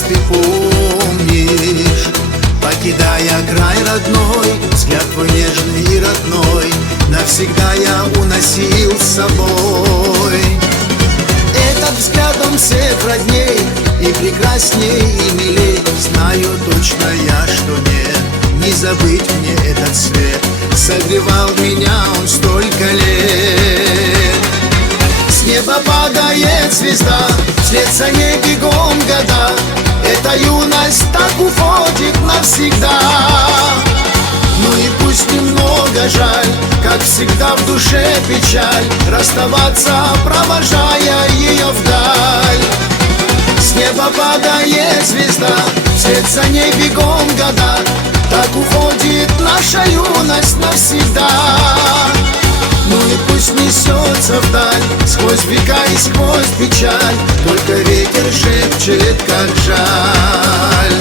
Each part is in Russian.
раз ты помнишь, покидая край родной, взгляд твой нежный и родной навсегда я уносил с собой. Этот взгляд он всех родней, и прекрасней, и милей. Знаю точно я, что нет, не забыть мне этот свет. Согревал меня он столько лет. С неба падает звезда, вслед за ней бегом года. Эта юность так уходит навсегда. Ну и пусть немного жаль, как всегда в душе печаль, расставаться, провожая ее вдаль. С неба падает звезда, вслед за ней бегом года. Так уходит наша юность навсегда. Ну и пусть несется вдаль, сквозь века и сквозь печаль, только ветер шепчет, как жаль.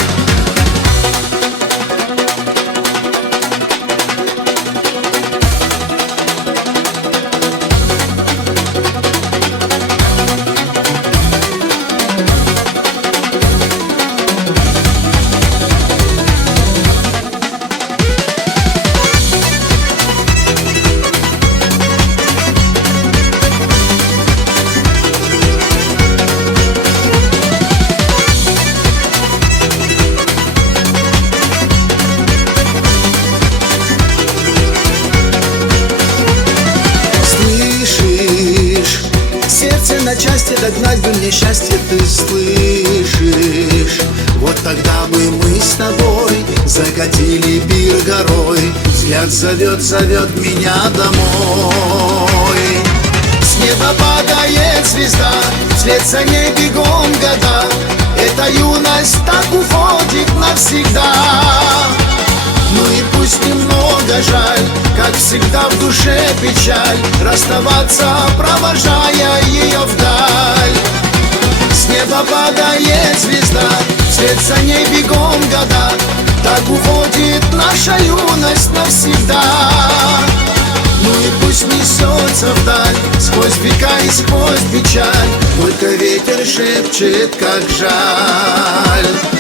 Сердце на части догнать бы мне счастье, ты слышишь? Вот тогда бы мы с тобой закатили пир горой. Взгляд зовет, зовет меня домой. С неба падает звезда, вслед за ней бегом года. Эта юность так уходит навсегда. Ну и пусть немного жаль, как всегда в душе печаль, расставаться, провожая ее вдаль. С неба падает звезда, вслед за ней бегом года. Так уходит наша юность навсегда. Ну и пусть несется вдаль, сквозь века и сквозь печаль, только ветер шепчет, как жаль.